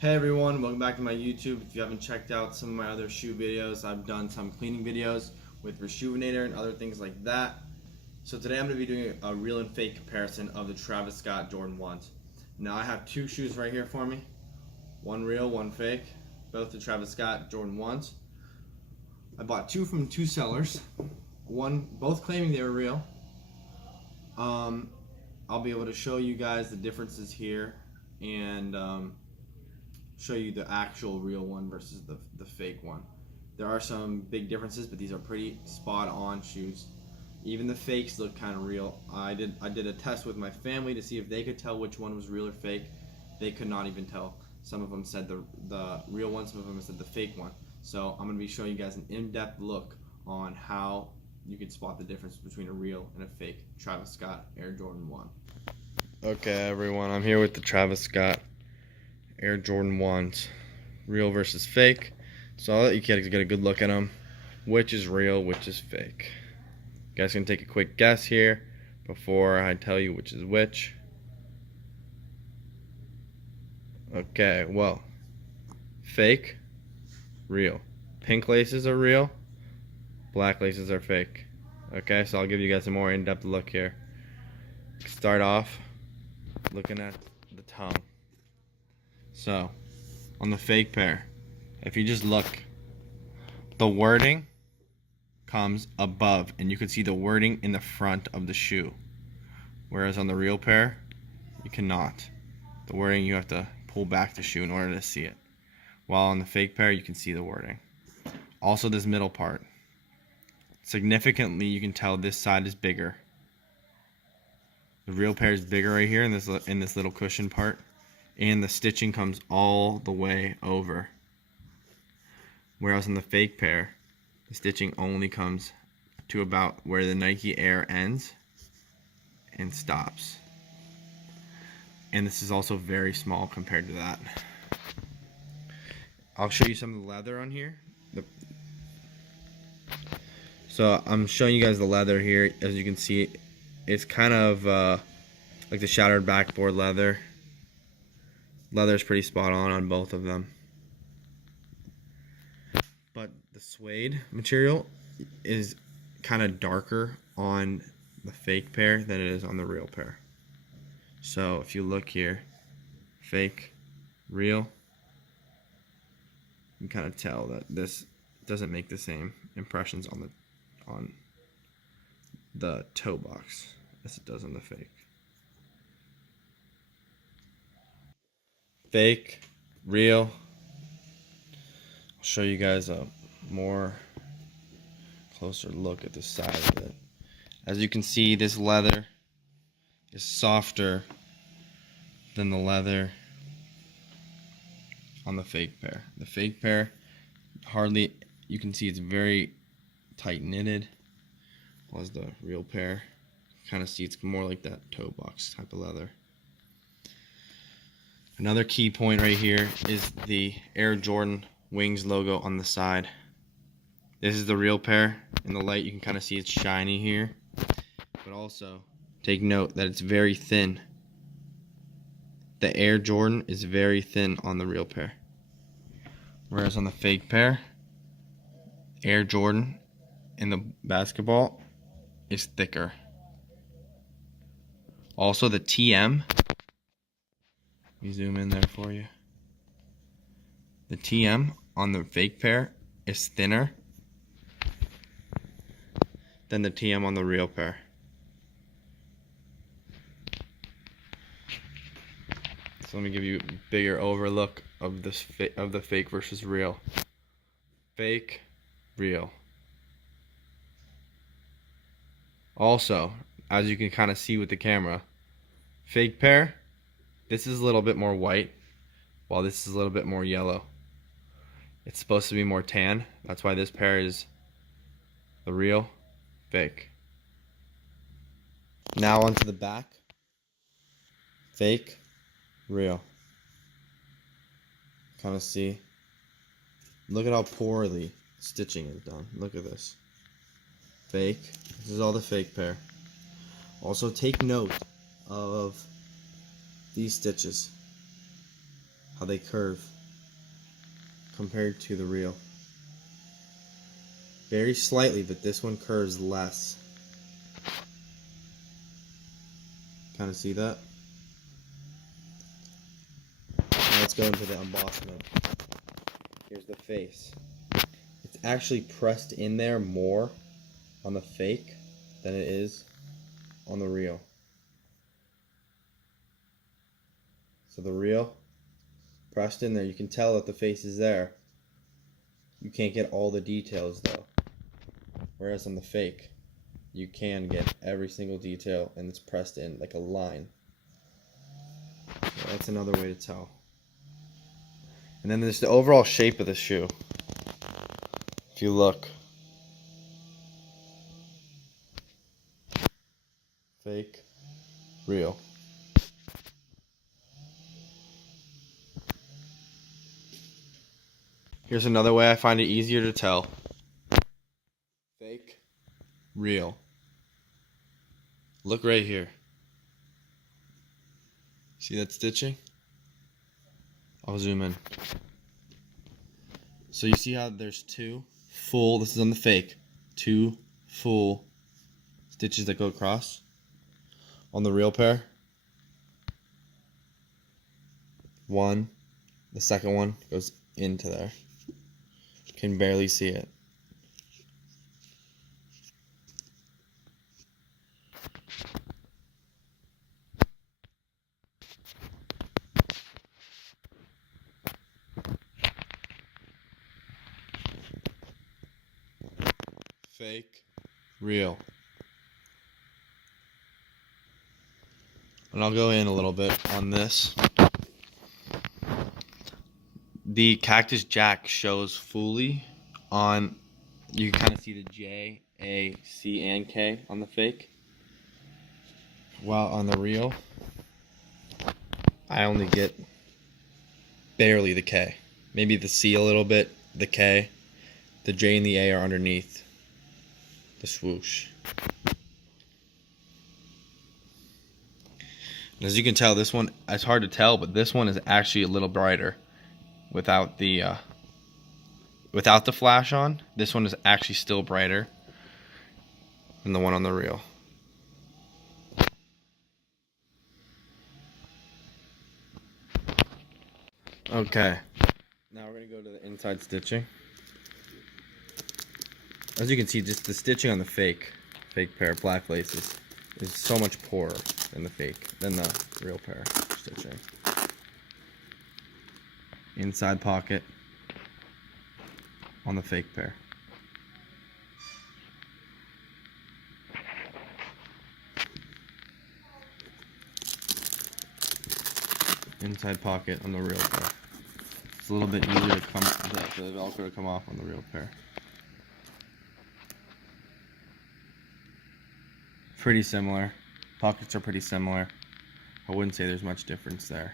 Hey everyone, welcome back to my YouTube. If you haven't checked out some of my other shoe videos, I've done some cleaning videos with Rejuvenator and other things like that. So today I'm going to be doing a real and fake comparison of the Travis Scott Jordan 1s. Now I have two shoes right here for me. One real, one fake. Both the Travis Scott Jordan 1s. I bought two from two sellers. Both claiming they were real. I'll be able to show you guys the differences here and show you the actual real one versus the fake one. There are some big differences, but these are pretty spot on shoes. Even the fakes look kind of real. I did a test with my family to see if they could tell which one was real or fake. They could not even tell. Some of them said the real one, some of them said the fake one. So I'm going to be showing you guys an in-depth look on how you can spot the difference between a real and a fake Travis Scott Air Jordan 1. Okay everyone, I'm here with the Travis Scott Air Jordan 1s, real versus fake. So I'll let you guys get a good look at them. Which is real, which is fake. You guys can take a quick guess here before I tell you which is which. Okay, well, fake, real. Pink laces are real, black laces are fake. Okay, so I'll give you guys a more in-depth look here. Start off looking at the tongue. So, on the fake pair, if you just look, the wording comes above, and you can see the wording in the front of the shoe. Whereas on the real pair, you cannot. The wording, you have to pull back the shoe in order to see it. While on the fake pair, you can see the wording. Also, this middle part. Significantly, you can tell this side is bigger. The real pair is bigger right here in this little cushion part. And the stitching comes all the way over. Whereas on the fake pair, the stitching only comes to about where the Nike Air ends and stops. And this is also very small compared to that. I'll show you some of the leather on here. So I'm showing you guys the leather here. As you can see, it's kind of like the shattered backboard leather. Leather is pretty spot on both of them. But the suede material is kind of darker on the fake pair than it is on the real pair. So if you look here, fake, real, you can kind of tell that this doesn't make the same impressions on the toe box as it does on the fake. Fake, real. I'll show you guys a more closer look at the side of it. As you can see, this leather is softer than the leather on the fake pair. The fake pair, hardly, you can see it's very tight knitted, while the real pair, kind of see it's more like that toe box type of leather. Another key point right here is the Air Jordan Wings logo on the side. This is the real pair. In the light you can kind of see it's shiny here. But also, take note that it's very thin. The Air Jordan is very thin on the real pair. Whereas on the fake pair, Air Jordan in the basketball is thicker. Also the TM, let me zoom in there for you. The TM on the fake pair is thinner than the TM on the real pair. So let me give you a bigger overlook of this of the fake versus real. Fake, real. Also, as you can kind of see with the camera, fake pair, this is a little bit more white, while this is a little bit more yellow. It's supposed to be more tan. That's why this pair is the real, fake. Now onto the back. Fake, real. Kind of see. Look at how poorly stitching is done. Look at this. Fake. This is all the fake pair. Also take note of these stitches. how they curve compared to the real. Very slightly, but this one curves less. Kind of see that? Now let's go into the embossment. Here's the face. It's actually pressed in there more on the fake than it is on the real. So the real, pressed in there, you can tell that the face is there. You can't get all the details though. Whereas on the fake, you can get every single detail and it's pressed in like a line. So that's another way to tell. And then there's the overall shape of the shoe. If you look. Fake, real. Here's another way I find it easier to tell. Fake, real. Look right here. See that stitching? I'll zoom in. So you see how there's two full, this is on the fake, two full stitches that go across? On the real pair, one, the second one goes into there. You can barely see it. Fake, real. And I'll go in a little bit on this. The Cactus Jack shows fully on, you can kind of see the J, A, C, and K on the fake. While on the real, I only get barely the K. Maybe the C a little bit, the K. The J and the A are underneath the swoosh. And as you can tell, this one, it's hard to tell, but this one is actually a little brighter without the flash on. This one is actually still brighter than the one on the reel. Okay, now we're going to go to the inside stitching. As you can see, just the stitching on the fake pair of black laces is so much poorer than the real pair stitching. Inside pocket on the fake pair. Inside pocket on the real pair. It's a little bit easier to come for the Velcro to come off on the real pair. Pretty similar. Pockets are pretty similar. I wouldn't say there's much difference there.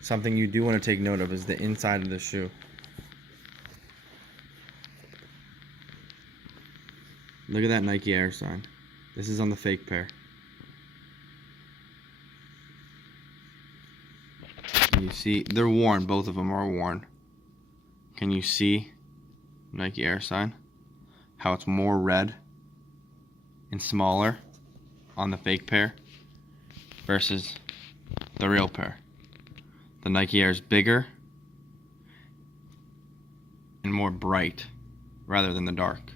Something you do want to take note of is the inside of the shoe. Look at that Nike Air sign. This is on the fake pair. Can you see? They're worn. Both of them are worn. Can you see Nike Air sign? How it's more red and smaller on the fake pair versus the real pair. The Nike Air is bigger and more bright rather than the dark.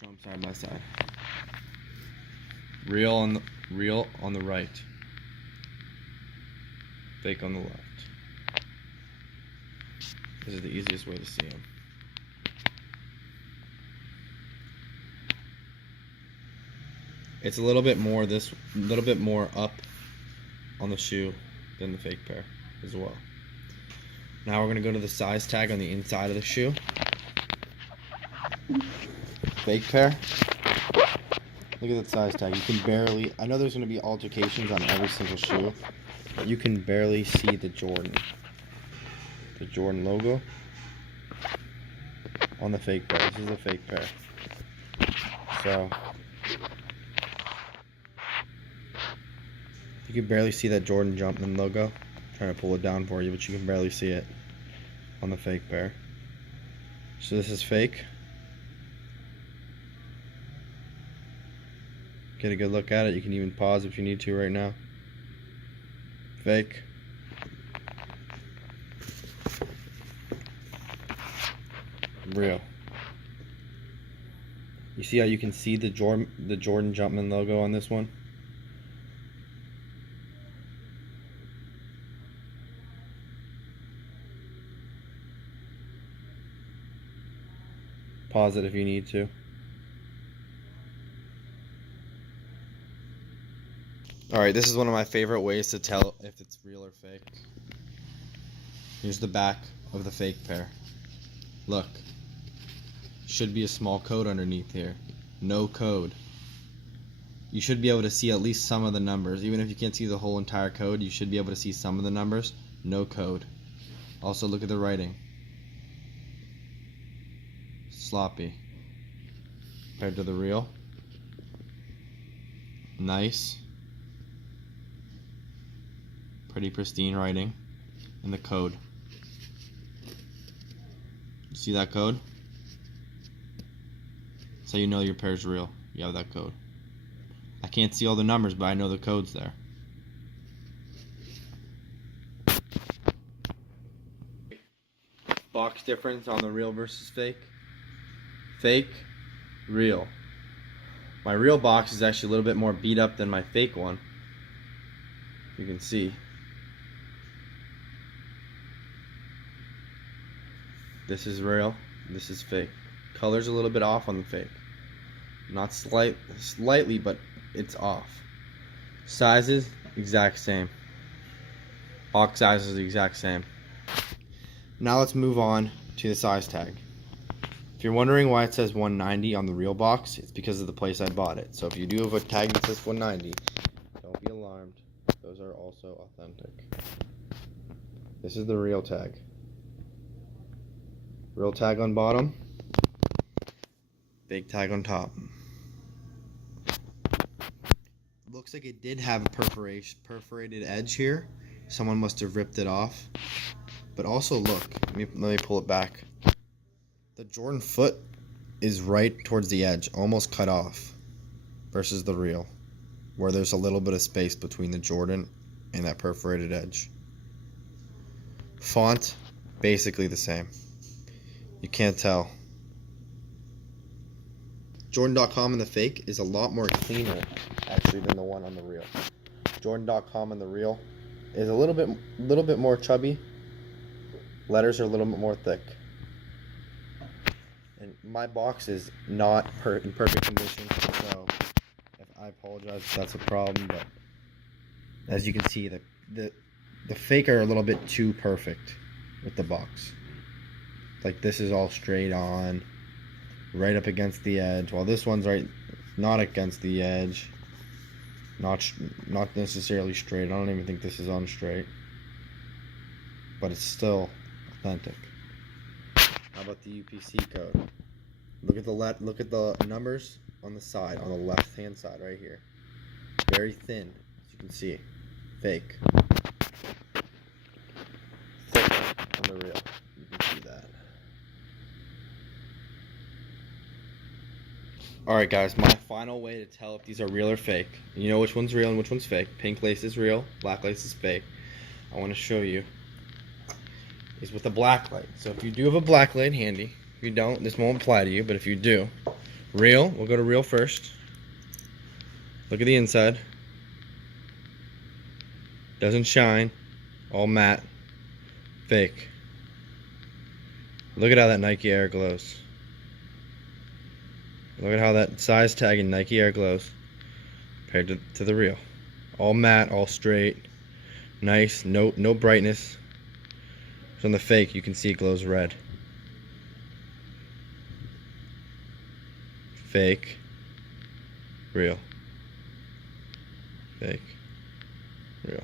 Show them side by side. Real on the right. Fake on the left. This is the easiest way to see them. It's a little bit more up on the shoe than the fake pair as well. Now we're going to go to the size tag on the inside of the shoe. Fake pair. Look at that size tag. You can barely, I know there's going to be altercations on every single shoe, but you can barely see the Jordan logo on the fake pair. This is a fake pair. So You can barely see that Jordan Jumpman logo. I'm trying to pull it down for you, but you can barely see it on the fake pair. So this is fake. Get a good look at it. You can even pause if you need to right now. Fake. Real. You see how you can see the Jordan Jumpman logo on this one? Pause it if you need to. Alright, this is one of my favorite ways to tell if it's real or fake. Here's the back of the fake pair. Look. Should be a small code underneath here. No code. You should be able to see at least some of the numbers. Even if you can't see the whole entire code, you should be able to see some of the numbers. No code. Also look at the writing. Sloppy. Compared to the real. Nice. Pretty pristine writing. And the code. You see that code? So you know your pair's real. You have that code. I can't see all the numbers, but I know the code's there. Box difference on the real versus fake. Fake, real. My real box is actually a little bit more beat up than my fake one. You can see. This is real, this is fake. Color's a little bit off on the fake. Not slightly, but it's off. Sizes, exact same. Box size is the exact same. Now let's move on to the size tag. If you're wondering why it says 190 on the real box, it's because of the place I bought it. So if you do have a tag that says 190, don't be alarmed. Those are also authentic. This is the real tag. Real tag on bottom. Fake tag on top. Looks like it did have a perforated edge here. Someone must have ripped it off. But also look, let me pull it back. The Jordan foot is right towards the edge, almost cut off, versus the real, where there's a little bit of space between the Jordan and that perforated edge. Font, basically the same. You can't tell. Jordan.com in the fake is a lot more cleaner, actually, than the one on the real. Jordan.com on the real is a little bit more chubby. Letters are a little bit more thick. And my box is not in perfect condition, so I apologize if that's a problem, but as you can see, the fake are a little bit too perfect with the box. Like this is all straight on, right up against the edge, while this one's right not against the edge, not necessarily straight. I don't even think this is on straight, but it's still authentic. How about the UPC code? Look at the numbers on the side, on the left hand side right here. Very thin, as you can see. Fake. Thick on the real. You can see that. Alright guys, my final way to tell if these are real or fake. You know which one's real and which one's fake. Pink lace is real, black lace is fake. I want to show you is with a black light. So if you do have a black light handy, if you don't, this won't apply to you, but if you do, real, we'll go to real first. Look at the inside. Doesn't shine, all matte, fake. Look at how that Nike Air glows. Look at how that size tag in Nike Air glows compared to the real. All matte, all straight, nice, no brightness. So on the fake, you can see it glows red. Fake, real, fake, real.